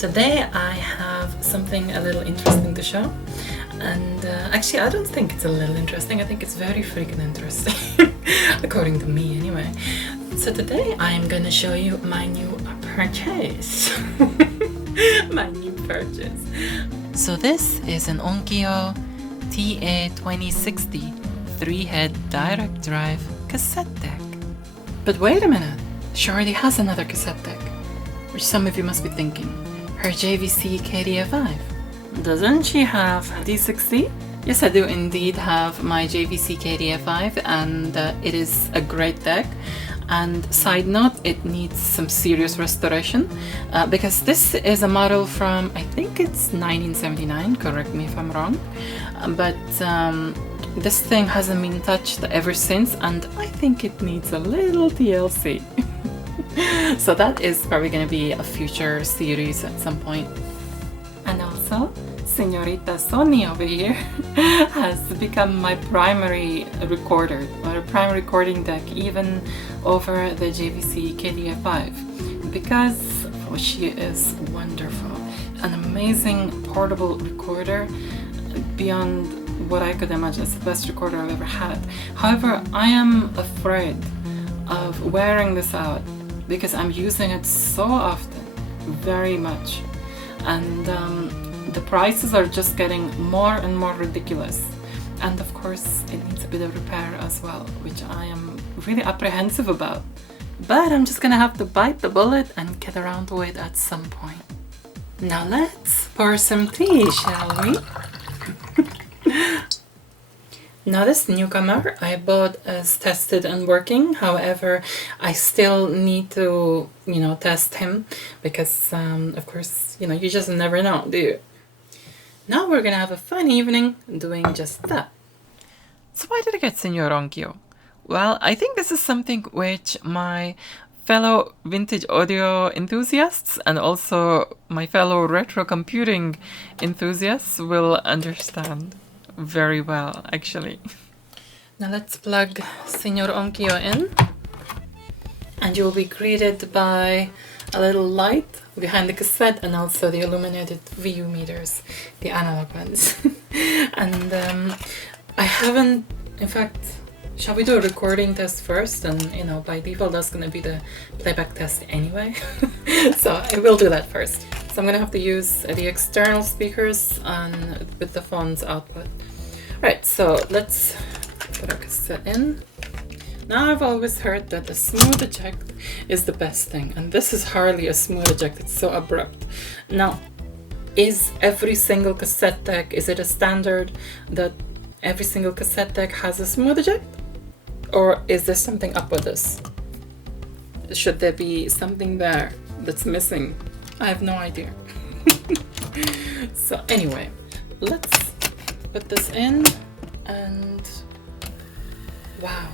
today I have something a little interesting to show, and actually I don't think it's a little interesting, I think it's very freaking interesting, according to me anyway. So today I am gonna show you my new purchase. My new purchase. So this is an Onkyo TA-2060 3-head direct drive cassette deck. But wait a minute, she already has another cassette deck, which some of you must be thinking, her JVC KDA5. Doesn't she have D60? Yes, I do indeed have my JVC KDA5, and it is a great deck. And side note, it needs some serious restoration because this is a model from, I think it's 1979, correct me if I'm wrong, but this thing hasn't been touched ever since, and I think it needs a little TLC. So that is probably going to be a future series at some point. And also, Señorita Sony over here has become my primary recorder, or a primary recording deck, even over the JVC KDA5, because she is wonderful. An amazing portable recorder, beyond what I could imagine. It's the best recorder I've ever had. However, I am afraid of wearing this out because I'm using it so often, very much, and the prices are just getting more and more ridiculous, and of course it needs a bit of repair as well, which I am really apprehensive about, but I'm just gonna have to bite the bullet and get around to it at some point. Now let's pour some tea, shall we? Now this newcomer I bought as tested and working, however I still need to, test him because of course, you just never know, do you? Now we're gonna have a fun evening doing just that. So why did I get Señor Onkyo? Well, I think this is something which my fellow vintage audio enthusiasts and also my fellow retro computing enthusiasts will understand very well, actually. Now let's plug Señor Onkyo in, and you'll be greeted by a little light behind the cassette and also the illuminated VU meters, the analog ones. And I haven't, in fact, shall we do a recording test first? And by default that's going to be the playback test anyway. So I will do that first. So I'm going to have to use the external speakers with the phone's output. Right, so let's put our cassette in. Now I've always heard that a smooth eject is the best thing, and this is hardly a smooth eject, it's so abrupt. Now, is every single cassette deck, is it a standard that every single cassette deck has a smooth eject? Or is there something up with this? Should there be something there that's missing? I have no idea. So anyway, let's put this in, and wow.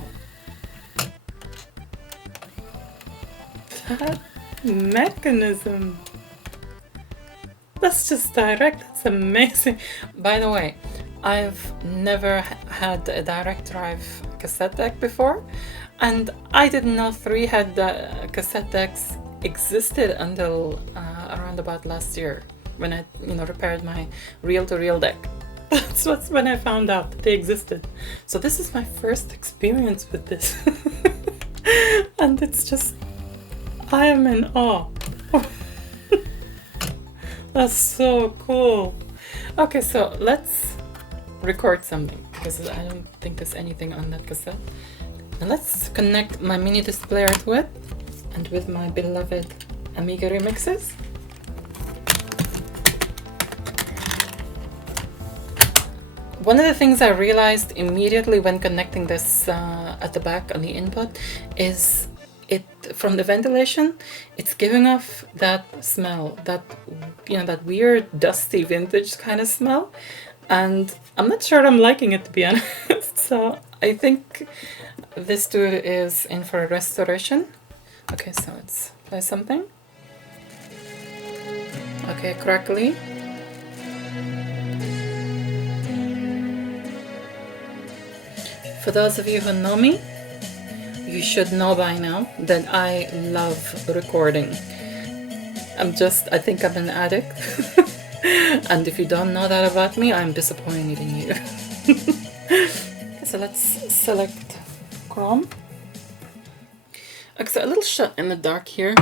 That mechanism, that's just direct, that's amazing. By the way, I've never had a direct drive cassette deck before, and I didn't know 3-head cassette decks existed until around about last year when I repaired my reel-to-reel deck. That's when I found out that they existed. So this is my first experience with this. And it's just, I am in awe. That's so cool. Okay, so let's record something because I don't think there's anything on that cassette. Now let's connect my mini displayer to it, and with my beloved Amiga remixes. One of the things I realized immediately when connecting this at the back on the input is from the ventilation, it's giving off that smell, that weird dusty vintage kind of smell, and I'm not sure I'm liking it, to be honest. So I think this dude is in for a restoration. Okay, so let's play something. Okay, crackly. For those of you who know me, you should know by now that I love recording. I think I'm an addict. And if you don't know that about me, I'm disappointed in you. Okay, so let's select Chrome. Okay, so a little shot in the dark here.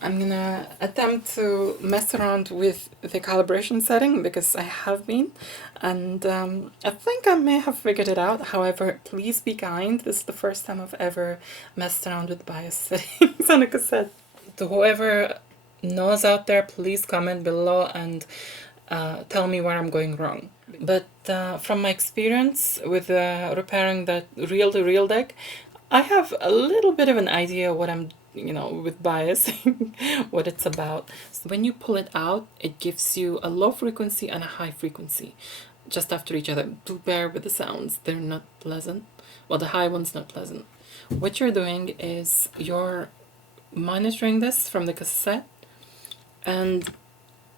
I'm gonna attempt to mess around with the calibration setting because I have been, and I think I may have figured it out. However, please be kind. This is the first time I've ever messed around with bias settings on a cassette. To whoever knows out there, please comment below and tell me where I'm going wrong. But from my experience with repairing that reel-to-reel deck, I have a little bit of an idea what I'm, with biasing, what it's about. So when you pull it out, it gives you a low frequency and a high frequency just after each other. Do bear with the sounds, they're not pleasant. Well, the high one's not pleasant. What you're doing is you're monitoring this from the cassette, and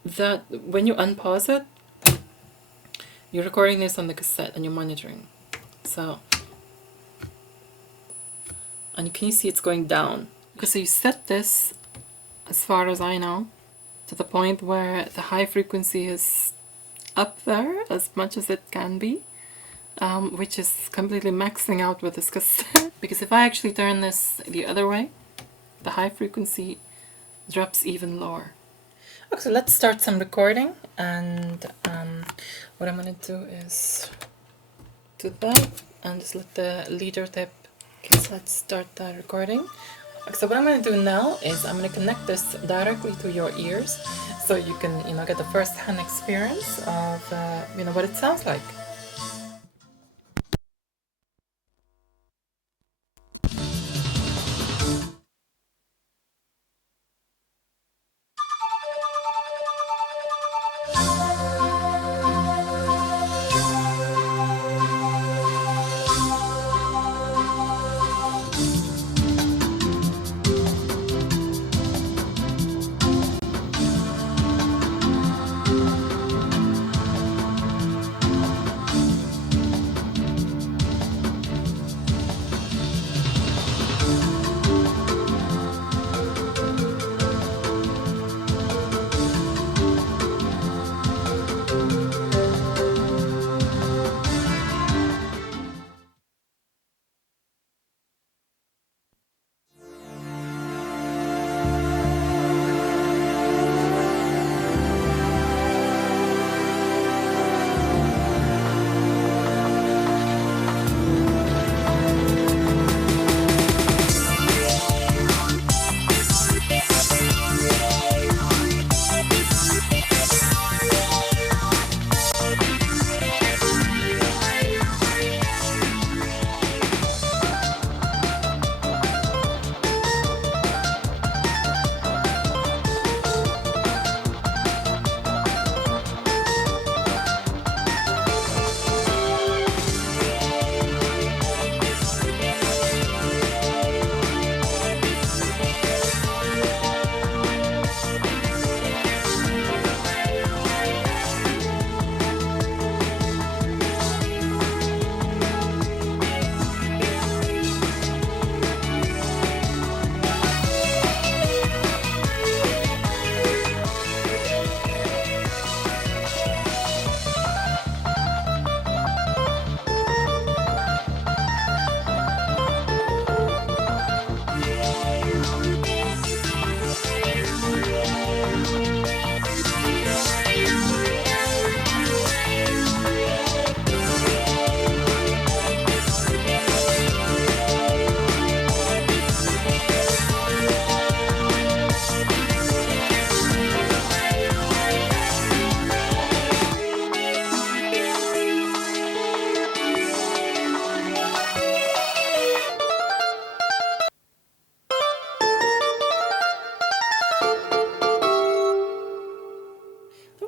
that when you unpause it, you're recording this on the cassette and you're monitoring. So, and you can see it's going down. So you set this, as far as I know, to the point where the high frequency is up there as much as it can be, which is completely maxing out with this cassette. Because if I actually turn this the other way, the high frequency drops even lower. Okay, so let's start some recording, and what I'm gonna do is do that and just let the leader tip. Okay, so let's start the recording. Okay, so what I'm gonna do now is I'm gonna connect this directly to your ears, so you can get the first-hand experience of what it sounds like.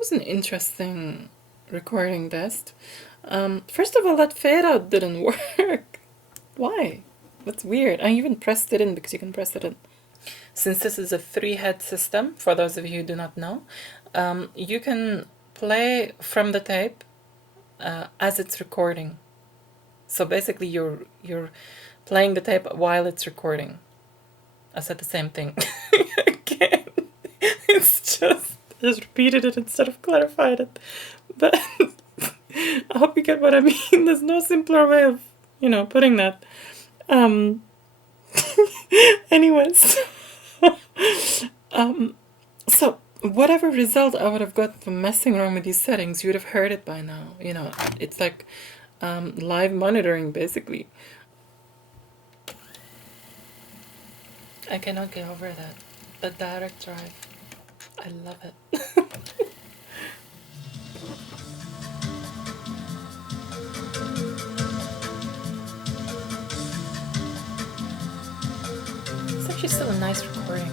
Was an interesting recording test. First of all, that fade out didn't work. Why? That's weird. I even pressed it in because you can press it in. Since this is a 3-head system, for those of you who do not know, you can play from the tape as it's recording. So basically you're playing the tape while it's recording. I said the same thing again. It's just, I just repeated it instead of clarified it. But I hope you get what I mean. There's no simpler way of, putting that. Anyways. So whatever result I would have got from messing around with these settings, you would have heard it by now. It's like live monitoring, basically. I cannot get over that. The direct drive. I love it. It's actually still a nice recording.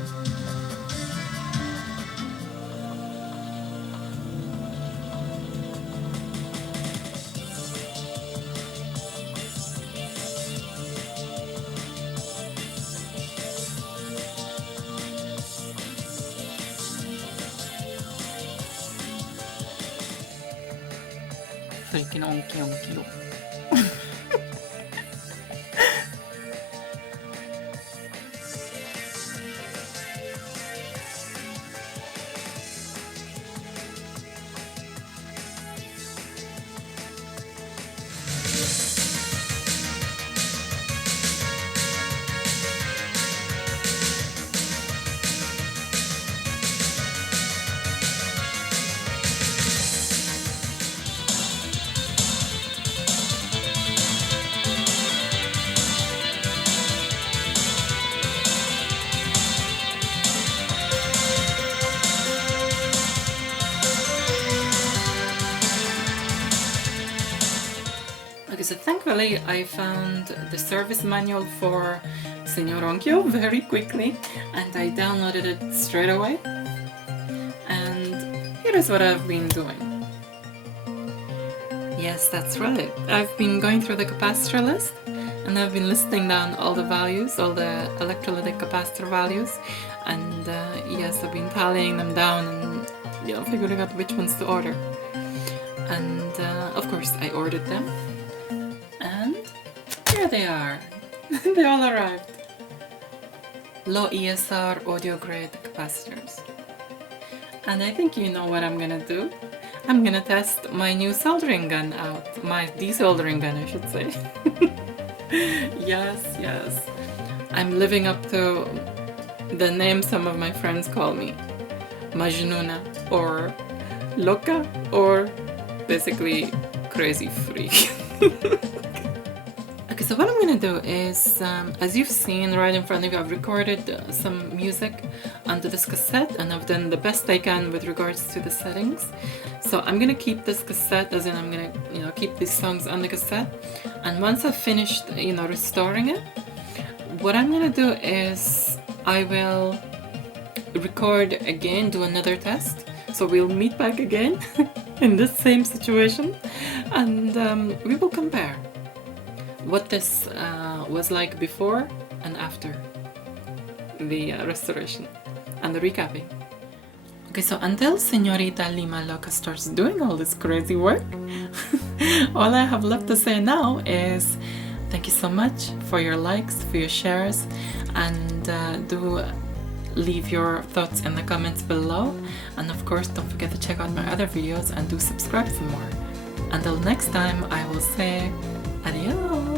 Freaking Onkyo. So thankfully I found the service manual for Señor Onkyo very quickly, and I downloaded it straight away. And here is what I've been doing. Yes, that's right. I've been going through the capacitor list, and I've been listing down all the values, all the electrolytic capacitor values, and yes, I've been tallying them down and figuring out which ones to order. And of course I ordered them. And here they are. They all arrived. Low ESR audio grade capacitors. And I think you know what I'm gonna do. I'm gonna test my new soldering gun out. My desoldering gun, I should say. Yes. I'm living up to the name some of my friends call me. Majnuna, or Loca, or basically crazy freak. Okay, so what I'm gonna do is, as you've seen right in front of you, I've recorded some music onto this cassette, and I've done the best I can with regards to the settings. So I'm gonna keep this cassette, as in I'm gonna, keep these songs on the cassette. And once I've finished, restoring it, what I'm gonna do is I will record again, do another test. So we'll meet back again in this same situation, and we will compare what this was like before and after the restoration and the recapping. Okay, so until Señorita Lima Loca starts doing all this crazy work, all I have left to say now is thank you so much for your likes, for your shares, and do leave your thoughts in the comments below. And of course, don't forget to check out my other videos and do subscribe for more. Until next time, I will say adios.